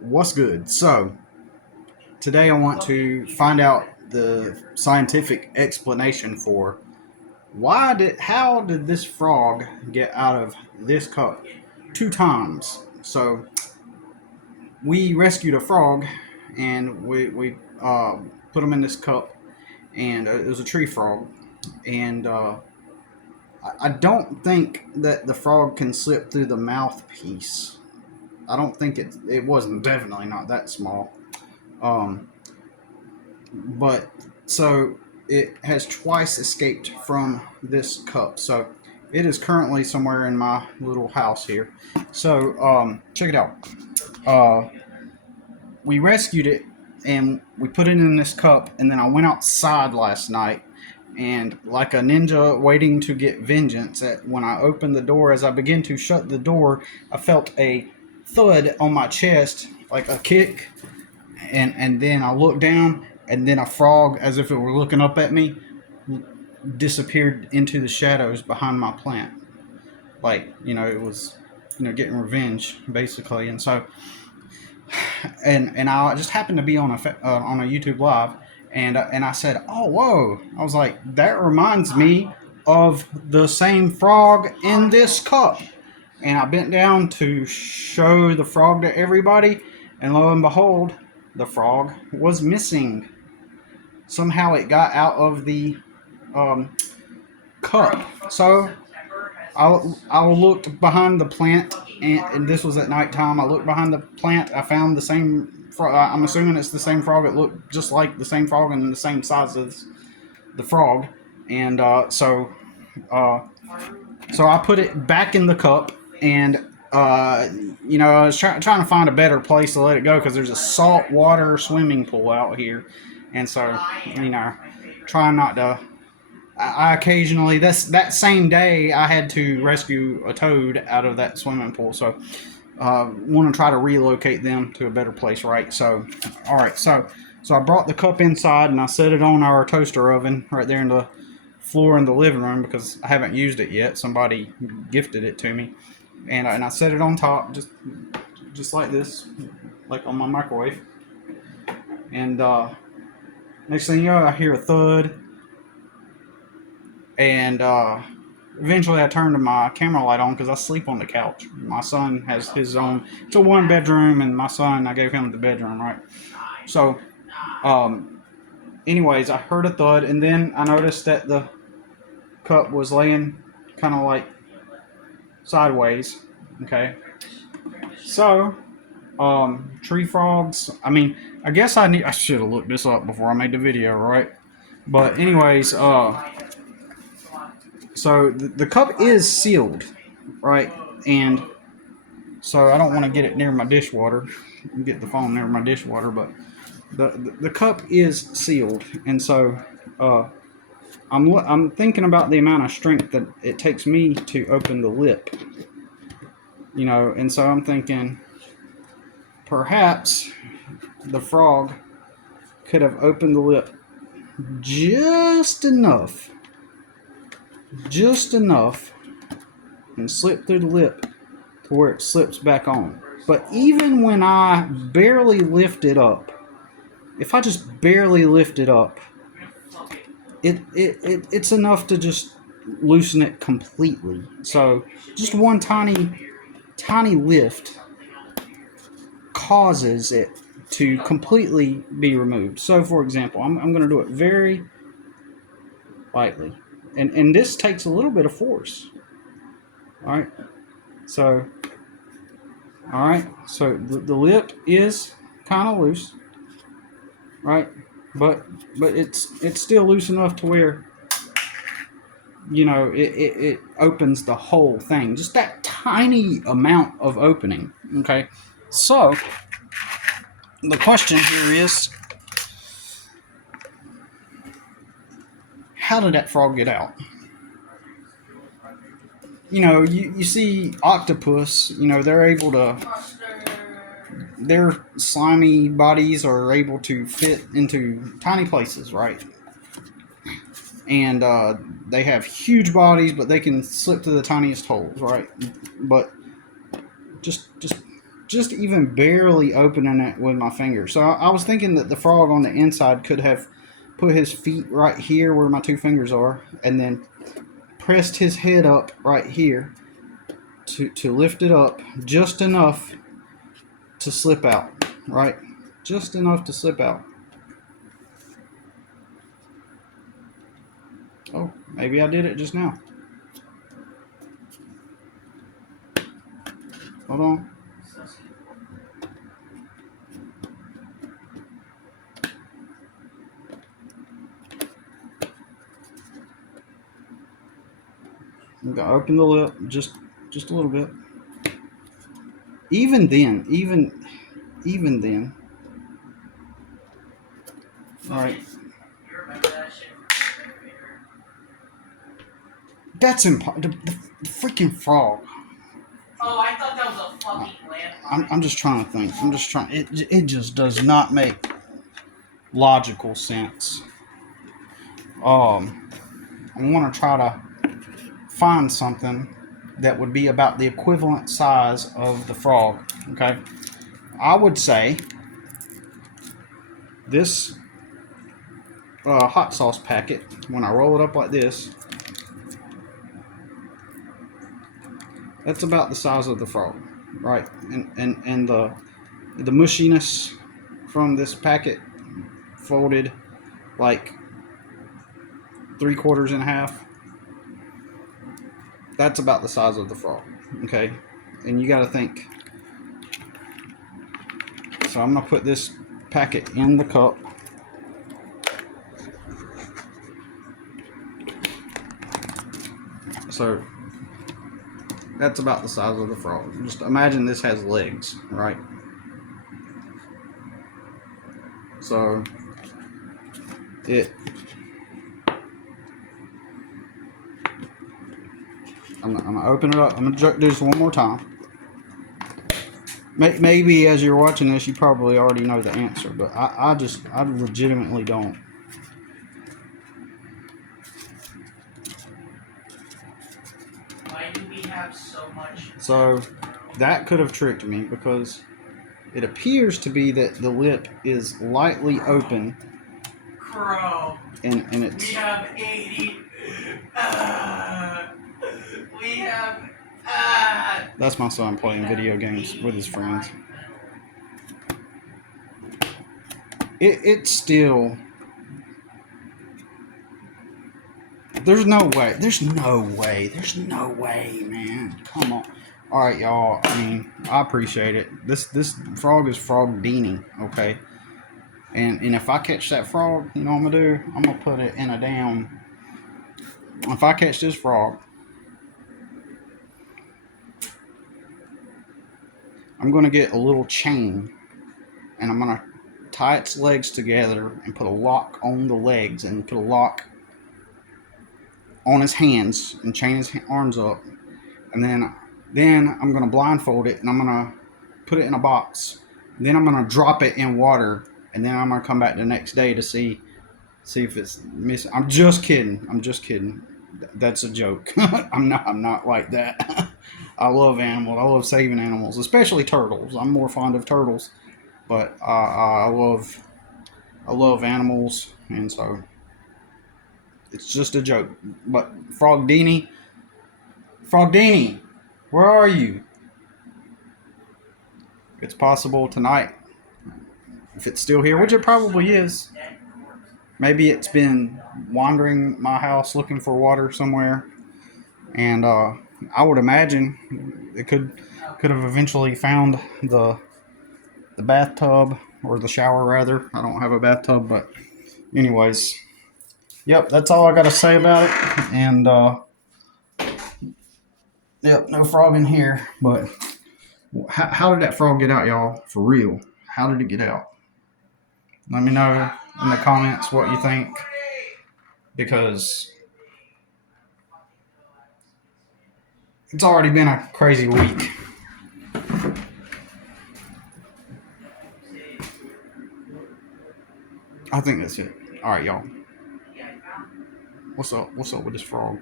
What's good? So, today I want to find out the scientific explanation for how did this frog get out of this cup two times? So, we rescued a frog and we put him in this cup, and it was a tree frog. And I don't think that the frog can slip through the mouthpiece. I don't think it wasn't definitely not that small. Um, but so it has twice escaped from this cup. So it is currently somewhere in my little house here. So check it out. Uh, we rescued it and we put it in this cup, and then I went outside last night. And like a ninja waiting to get vengeance, when I opened the door, as I began to shut the door, I felt a thud on my chest, like a kick, and then I looked down, and then a frog, as if it were looking up at me, disappeared into the shadows behind my plant. Like, it was, getting revenge basically. And so, and I just happened to be on a YouTube live, and I said, "Oh, whoa!" I was like, "That reminds me of the same frog in this cup." And I bent down to show the frog to everybody, and lo and behold, the frog was missing. Somehow it got out of the um, cup. So I looked behind the plant, and this was at nighttime. I looked behind the plant. I found the same frog. I'm assuming it's the same frog. It looked just like the same frog and the same size as the frog. And uh, so I put it back in the cup, and I was trying to find a better place to let it go because there's a saltwater swimming pool out here, and so trying not to. I occasionally that same day I had to rescue a toad out of that swimming pool, so want to try to relocate them to a better place, right? So, all right, so I brought the cup inside and I set it on our toaster oven right there in the floor in the living room because I haven't used it yet. Somebody gifted it to me, and I set it on top just like this, like on my microwave. And next thing you know, I hear a thud, and eventually I turned my camera light on because I sleep on the couch. My son has his own. It's a one bedroom, and my son, I gave him the bedroom, right? So, anyways, I heard a thud, and then I noticed that the cup was laying kind of like sideways. Okay, so tree frogs. I mean, I guess I should have looked this up before I made the video, right? But anyways, so the cup is sealed, right? And so I don't want to get it near my dishwater, get the phone near my dishwater, but the cup is sealed, and so I'm thinking about the amount of strength that it takes me to open the lip, and so I'm thinking perhaps the frog could have opened the lip just enough, and slipped through the lip to where it slips back on. But even when I barely lift it up, if I just barely lift it up, it's enough to just loosen it completely. So just one tiny lift causes it to completely be removed. So for example, I'm going to do it very lightly, and this takes a little bit of force. All right, so the lip is kind of loose, right? But it's still loose enough to where it opens the whole thing, just that tiny amount of opening. Okay, so the question here is, how did that frog get out? You see octopus, their slimy bodies are able to fit into tiny places, right? And they have huge bodies, but they can slip through the tiniest holes, right? But just just even barely opening it with my finger. So I was thinking that the frog on the inside could have put his feet right here where my two fingers are, and then pressed his head up right here to lift it up just enough to slip out, right? Just enough to slip out. Oh, maybe I did it just now. Hold on. I'm gonna open the lip just a little bit. Even then, even then. All right. That's impossible. The freaking frog. Oh, I thought that was a fucking landmine. I'm just trying to think. I'm just trying. It just does not make logical sense. I want to try to find something that would be about the equivalent size of the frog. Okay, I would say this hot sauce packet, when I roll it up like this, that's about the size of the frog, right? And the mushiness from this packet folded like 3/4 in half. That's about the size of the frog, okay? And you got to think. So I'm gonna put this packet in the cup. So that's about the size of the frog. Just imagine this has legs, right? So I'm gonna open it up. I'm gonna do this one more time. Maybe as you're watching this, you probably already know the answer, but I legitimately don't. Why do we have so much? So that could have tricked me because it appears to be that the lip is lightly open. Crow. And it's. We have 80. We have. That's my son playing video games with his friends. It's still. There's no way. There's no way. There's no way, man. Come on. All right, y'all. I mean, I appreciate it. This frog is Frogdini, okay? And if I catch that frog, you know what I'm gonna do? I'm gonna put it in a damn. If I catch this frog, I'm gonna get a little chain, and I'm gonna tie its legs together and put a lock on the legs and put a lock on his hands and chain his arms up, and then I'm gonna blindfold it and I'm gonna put it in a box. Then I'm gonna drop it in water, and then I'm gonna come back the next day to see if it's missing. I'm just kidding. I'm just kidding. That's a joke. I'm not like that. I love animals. I love saving animals, especially turtles. I'm more fond of turtles, but I love animals, and so it's just a joke. But Frogdini, where are you? It's possible tonight, if it's still here, which it probably is. Maybe it's been wandering my house looking for water somewhere, and I would imagine it could have eventually found the bathtub, or the shower rather. I don't have a bathtub, but anyways, yep, that's all I got to say about it. And yep, no frog in here. But how did that frog get out, y'all? For real, how did it get out? Let me know in the comments what you think, because it's already been a crazy week. I think that's it. All right, y'all. What's up with this frog?